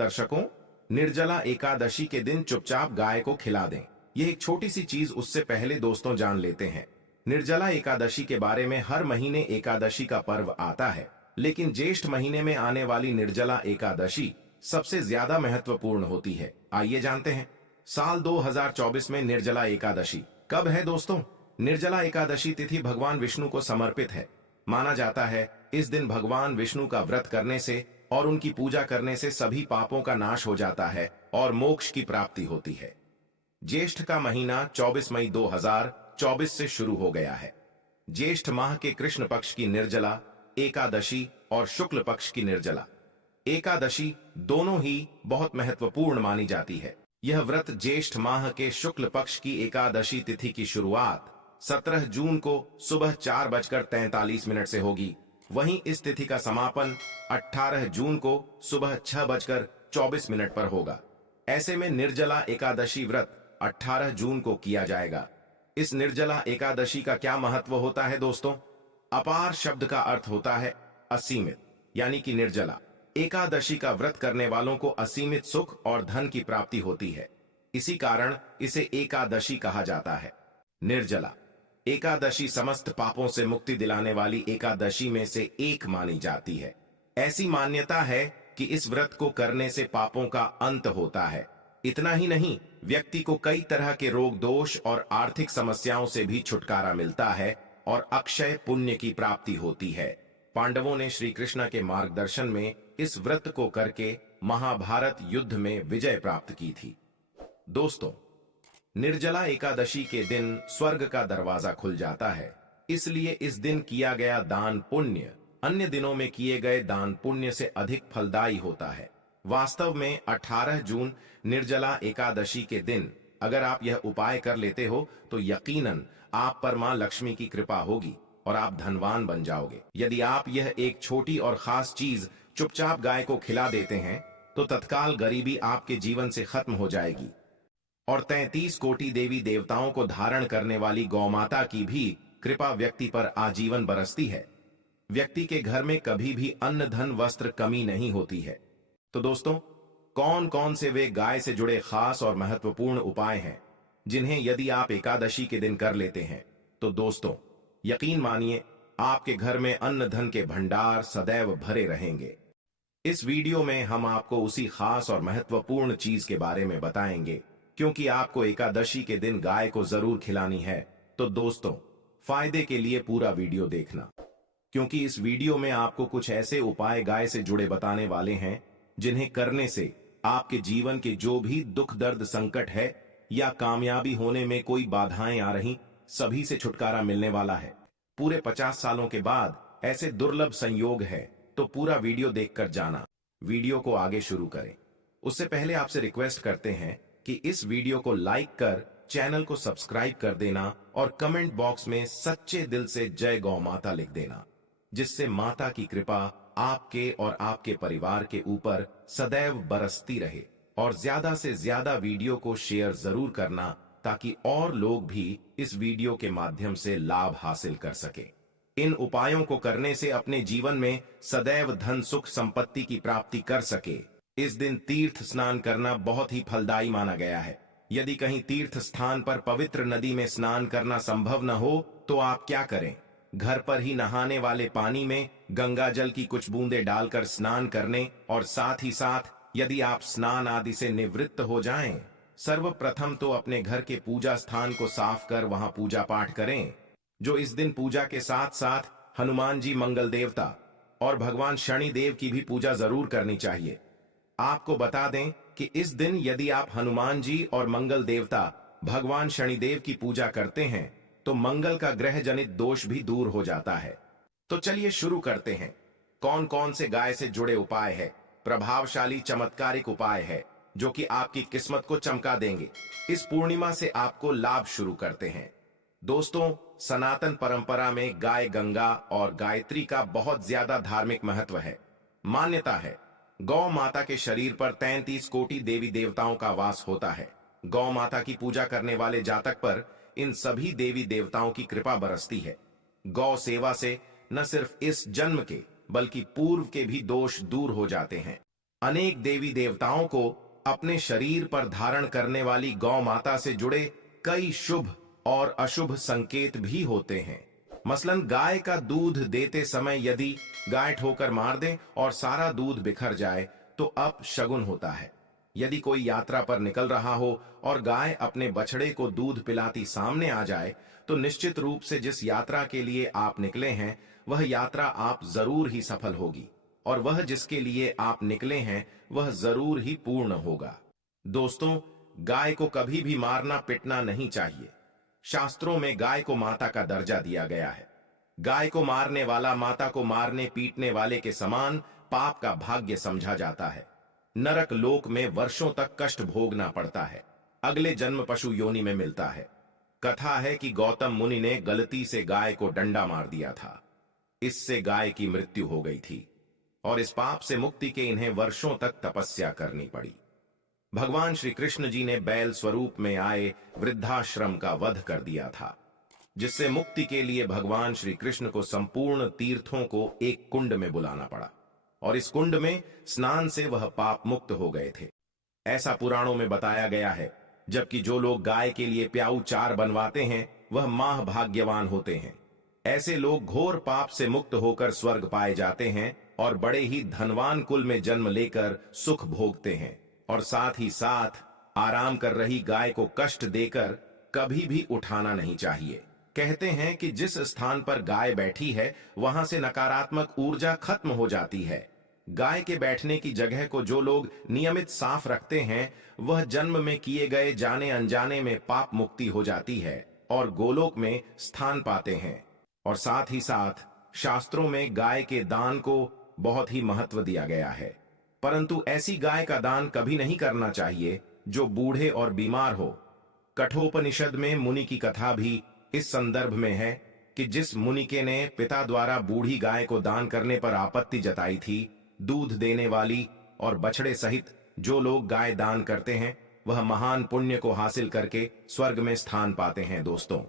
दर्शकों, निर्जला एकादशी के दिन चुपचाप गाय को खिला दें। यह एक छोटी सी चीज, उससे पहले दोस्तों जान लेते हैं निर्जला एकादशी के बारे में। हर महीने एकादशी का पर्व आता है, लेकिन ज्येष्ठ महीने में आने वाली निर्जला एकादशी सबसे ज्यादा महत्वपूर्ण होती है। आइए जानते हैं साल 2024 में निर्जला एकादशी कब है। दोस्तों, निर्जला एकादशी तिथि भगवान विष्णु को समर्पित है। माना जाता है इस दिन भगवान विष्णु का व्रत करने से और उनकी पूजा करने से सभी पापों का नाश हो जाता है और मोक्ष की प्राप्ति होती है। ज्येष्ठ का महीना 24 मई 2024 से शुरू हो गया है। ज्येष्ठ माह के कृष्ण पक्ष की निर्जला एकादशी और शुक्ल पक्ष की निर्जला एकादशी दोनों ही बहुत महत्वपूर्ण मानी जाती है। यह व्रत ज्येष्ठ माह के शुक्ल पक्ष की एकादशी तिथि की शुरुआत 17 जून को सुबह 4:43 से होगी। वहीं इस तिथि का समापन 18 जून को सुबह 6:24 पर होगा। ऐसे में निर्जला एकादशी व्रत 18 जून को किया जाएगा। इस निर्जला एकादशी का क्या महत्व होता है दोस्तों? अपार शब्द का अर्थ होता है असीमित, यानी कि निर्जला एकादशी का व्रत करने वालों को असीमित सुख और धन की प्राप्ति होती है। इसी कारण इसे एकादशी कहा जाता है। निर्जला एकादशी समस्त पापों से मुक्ति दिलाने वाली एकादशी में से एक मानी जाती है। ऐसी मान्यता है कि इस व्रत को करने से पापों का अंत होता है। इतना ही नहीं, व्यक्ति को कई तरह के रोग दोष और आर्थिक समस्याओं से भी छुटकारा मिलता है और अक्षय पुण्य की प्राप्ति होती है। पांडवों ने श्री कृष्ण के मार्गदर्शन में इस व्रत को करके महाभारत युद्ध में विजय प्राप्त की थी। दोस्तों, निर्जला एकादशी के दिन स्वर्ग का दरवाजा खुल जाता है, इसलिए इस दिन किया गया दान पुण्य अन्य दिनों में किए गए दान पुण्य से अधिक फलदायी होता है। वास्तव में 18 जून निर्जला एकादशी के दिन अगर आप यह उपाय कर लेते हो तो यकीनन आप पर मां लक्ष्मी की कृपा होगी और आप धनवान बन जाओगे। यदि आप यह एक छोटी और खास चीज चुपचाप गाय को खिला देते हैं तो तत्काल गरीबी आपके जीवन से खत्म हो जाएगी और 33 कोटि देवी देवताओं को धारण करने वाली गौमाता की भी कृपा व्यक्ति पर आजीवन बरसती है। व्यक्ति के घर में कभी भी अन्न धन वस्त्र कमी नहीं होती है। तो दोस्तों, कौन कौन से वे गाय से जुड़े खास और महत्वपूर्ण उपाय हैं जिन्हें यदि आप एकादशी के दिन कर लेते हैं तो दोस्तों यकीन मानिए आपके घर में अन्न धन के भंडार सदैव भरे रहेंगे। इस वीडियो में हम आपको उसी खास और महत्वपूर्ण चीज के बारे में बताएंगे, क्योंकि आपको एकादशी के दिन गाय को जरूर खिलानी है। तो दोस्तों, फायदे के लिए पूरा वीडियो देखना, क्योंकि इस वीडियो में आपको कुछ ऐसे उपाय गाय से जुड़े बताने वाले हैं जिन्हें करने से आपके जीवन के जो भी दुख दर्द संकट है या कामयाबी होने में कोई बाधाएं आ रही, सभी से छुटकारा मिलने वाला है। पूरे 50 सालों के बाद ऐसे दुर्लभ संयोग है, तो पूरा वीडियो देखकर जाना। वीडियो को आगे शुरू करें उससे पहले आपसे रिक्वेस्ट करते हैं कि इस वीडियो को लाइक कर चैनल को सब्सक्राइब कर देना और कमेंट बॉक्स में सच्चे दिल से जय गौ माता लिख देना, जिससे माता की कृपा आपके और आपके परिवार के ऊपर सदैव बरसती रहे। और ज्यादा से ज्यादा वीडियो को शेयर जरूर करना ताकि और लोग भी इस वीडियो के माध्यम से लाभ हासिल कर सके। इन उपायों को करने से अपने जीवन में सदैव धन सुख संपत्ति की प्राप्ति कर सके। इस दिन तीर्थ स्नान करना बहुत ही फलदायी माना गया है। यदि कहीं तीर्थ स्थान पर पवित्र नदी में स्नान करना संभव न हो तो आप क्या करें, घर पर ही नहाने वाले पानी में गंगा जल की कुछ बूंदें डालकर स्नान करने और साथ ही साथ यदि आप स्नान आदि से निवृत्त हो जाएं, सर्वप्रथम तो अपने घर के पूजा स्थान को साफ कर वहां पूजा पाठ करें। जो इस दिन पूजा के साथ साथ हनुमान जी मंगल देवता और भगवान शनि देव की भी पूजा जरूर करनी चाहिए। आपको बता दें कि इस दिन यदि आप हनुमान जी और मंगल देवता भगवान शनिदेव की पूजा करते हैं तो मंगल का ग्रह जनित दोष भी दूर हो जाता है। तो चलिए शुरू करते हैं। कौन कौन से गाय से जुड़े उपाय है, प्रभावशाली चमत्कारिक उपाय है जो कि आपकी किस्मत को चमका देंगे। इस पूर्णिमा से आपको लाभ शुरू करते हैं। दोस्तों, सनातन परंपरा में गाय गंगा और गायत्री का बहुत ज्यादा धार्मिक महत्व है। मान्यता है गौ माता के शरीर पर 33 कोटि देवी देवताओं का वास होता है। गौ माता की पूजा करने वाले जातक पर इन सभी देवी देवताओं की कृपा बरसती है। गौ सेवा से न सिर्फ इस जन्म के बल्कि पूर्व के भी दोष दूर हो जाते हैं। अनेक देवी देवताओं को अपने शरीर पर धारण करने वाली गौ माता से जुड़े कई शुभ और अशुभ संकेत भी होते हैं। मसलन गाय का दूध देते समय यदि गाय ठोकर मार दे और सारा दूध बिखर जाए तो अपशगुन होता है। यदि कोई यात्रा पर निकल रहा हो और गाय अपने बछड़े को दूध पिलाती सामने आ जाए तो निश्चित रूप से जिस यात्रा के लिए आप निकले हैं वह यात्रा आप जरूर ही सफल होगी और वह जिसके लिए आप निकले हैं वह जरूर ही पूर्ण होगा। दोस्तों, गाय को कभी भी मारना पिटना नहीं चाहिए। शास्त्रों में गाय को माता का दर्जा दिया गया है। गाय को मारने वाला माता को मारने पीटने वाले के समान पाप का भाग्य समझा जाता है। नरक लोक में वर्षों तक कष्ट भोगना पड़ता है। अगले जन्म पशु योनि में मिलता है। कथा है कि गौतम मुनि ने गलती से गाय को डंडा मार दिया था। इससे गाय की मृत्यु हो गई थी और इस पाप से मुक्ति के इन्हें वर्षों तक तपस्या करनी पड़ी। भगवान श्री कृष्ण जी ने बैल स्वरूप में आए वृद्धाश्रम का वध कर दिया था, जिससे मुक्ति के लिए भगवान श्री कृष्ण को संपूर्ण तीर्थों को एक कुंड में बुलाना पड़ा और इस कुंड में स्नान से वह पाप मुक्त हो गए थे। ऐसा पुराणों में बताया गया है। जबकि जो लोग गाय के लिए प्याऊ चार बनवाते हैं वह माह भाग्यवान होते हैं। ऐसे लोग घोर पाप से मुक्त होकर स्वर्ग पाए जाते हैं और बड़े ही धनवान कुल में जन्म लेकर सुख भोगते हैं और साथ ही साथ आराम कर रही गाय को कष्ट देकर कभी भी उठाना नहीं चाहिए। कहते हैं कि जिस स्थान पर गाय बैठी है वहां से नकारात्मक ऊर्जा खत्म हो जाती है। गाय के बैठने की जगह को जो लोग नियमित साफ रखते हैं वह जन्म में किए गए जाने अनजाने में पाप मुक्ति हो जाती है और गोलोक में स्थान पाते हैं। और साथ ही साथ शास्त्रों में गाय के दान को बहुत ही महत्व दिया गया है, परंतु ऐसी गाय का दान कभी नहीं करना चाहिए जो बूढ़े और बीमार हो। कठोपनिषद में मुनि की कथा भी इस संदर्भ में है कि जिस मुनिके ने पिता द्वारा बूढ़ी गाय को दान करने पर आपत्ति जताई थी, दूध देने वाली और बछड़े सहित जो लोग गाय दान करते हैं वह महान पुण्य को हासिल करके स्वर्ग में स्थान पाते हैं। दोस्तों,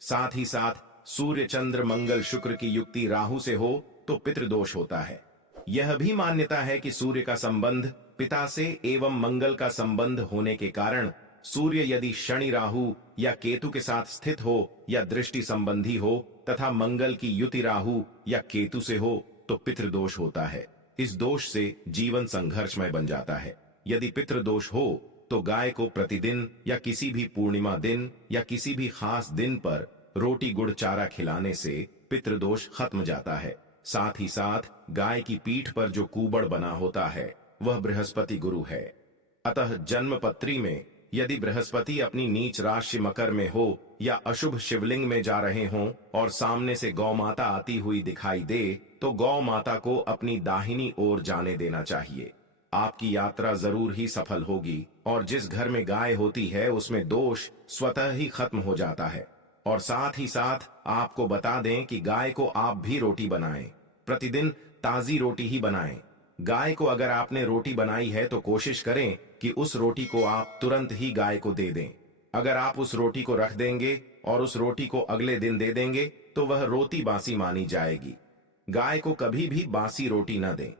साथ ही साथ सूर्य चंद्र मंगल शुक्र की युक्ति राहु से हो तो पितृदोष होता है। यह भी मान्यता है कि सूर्य का संबंध पिता से एवं मंगल का संबंध होने के कारण सूर्य यदि शनि राहु या केतु के साथ स्थित हो या दृष्टि संबंधी हो तथा मंगल की युति राहु या केतु से हो तो पितृदोष होता है। इस दोष से जीवन संघर्षमय बन जाता है। यदि पितृदोष हो तो गाय को प्रतिदिन या किसी भी पूर्णिमा दिन या किसी भी खास दिन पर रोटी गुड़ चारा खिलाने से पितृदोष खत्म जाता है। साथ ही साथ गाय की पीठ पर जो कुबड़ बना होता है वह बृहस्पति गुरु है। अतः जन्म पत्री में यदि बृहस्पति अपनी नीच राशि मकर में हो या अशुभ शिवलिंग में जा रहे हों और सामने से गौ माता आती हुई दिखाई दे तो गौ माता को अपनी दाहिनी ओर जाने देना चाहिए। आपकी यात्रा जरूर ही सफल होगी और जिस घर में गाय होती है उसमें दोष स्वतः ही खत्म हो जाता है। और साथ ही साथ आपको बता दें कि गाय को आप भी रोटी बनाएं, प्रतिदिन ताजी रोटी ही बनाएं। गाय को अगर आपने रोटी बनाई है तो कोशिश करें कि उस रोटी को आप तुरंत ही गाय को दे दें। अगर आप उस रोटी को रख देंगे और उस रोटी को अगले दिन दे देंगे तो वह रोटी बासी मानी जाएगी। गाय को कभी भी बासी रोटी न दें,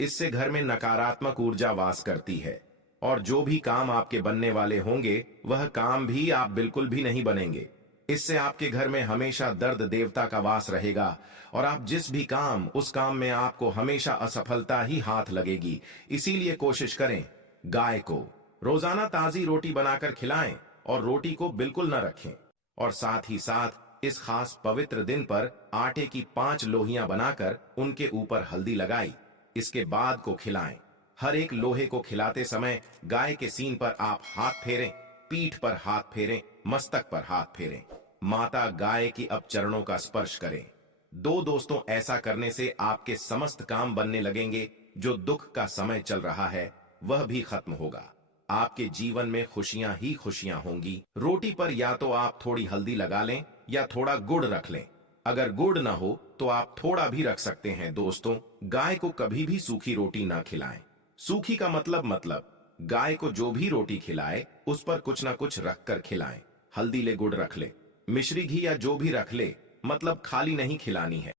इससे घर में नकारात्मक ऊर्जा वास करती है और जो भी काम आपके बनने वाले होंगे वह काम भी आप बिल्कुल भी नहीं बनेंगे। इससे आपके घर में हमेशा दर्द देवता का वास रहेगा और आप जिस भी काम उस काम में आपको हमेशा असफलता ही हाथ लगेगी। इसीलिए कोशिश करें गाय को रोजाना ताजी रोटी बनाकर खिलाएं और रोटी को बिल्कुल न रखें। और साथ ही साथ इस खास पवित्र दिन पर आटे की 5 लोहियां बनाकर उनके ऊपर हल्दी लगाई, इसके बाद को खिलाएं। हर एक लोहे को खिलाते समय गाय के सीन पर आप हाथ फेरें, पीठ पर हाथ फेरें, मस्तक पर हाथ फेरें। माता गाय की अब चरणों का स्पर्श करें। दोस्तों, ऐसा करने से आपके समस्त काम बनने लगेंगे। जो दुख का समय चल रहा है वह भी खत्म होगा। आपके जीवन में खुशियां ही खुशियां होंगी। रोटी पर या तो आप थोड़ी हल्दी लगा लें या थोड़ा गुड़ रख लें। अगर गुड़ ना हो तो आप थोड़ा भी रख सकते हैं। दोस्तों, गाय को कभी भी सूखी रोटी ना खिलाएं। सूखी का मतलब गाय को जो भी रोटी खिलाए उस पर कुछ ना कुछ रख कर खिलाएं। हल्दी ले गुड़ रख ले, मिश्री घी या जो भी रख ले, मतलब खाली नहीं खिलानी है।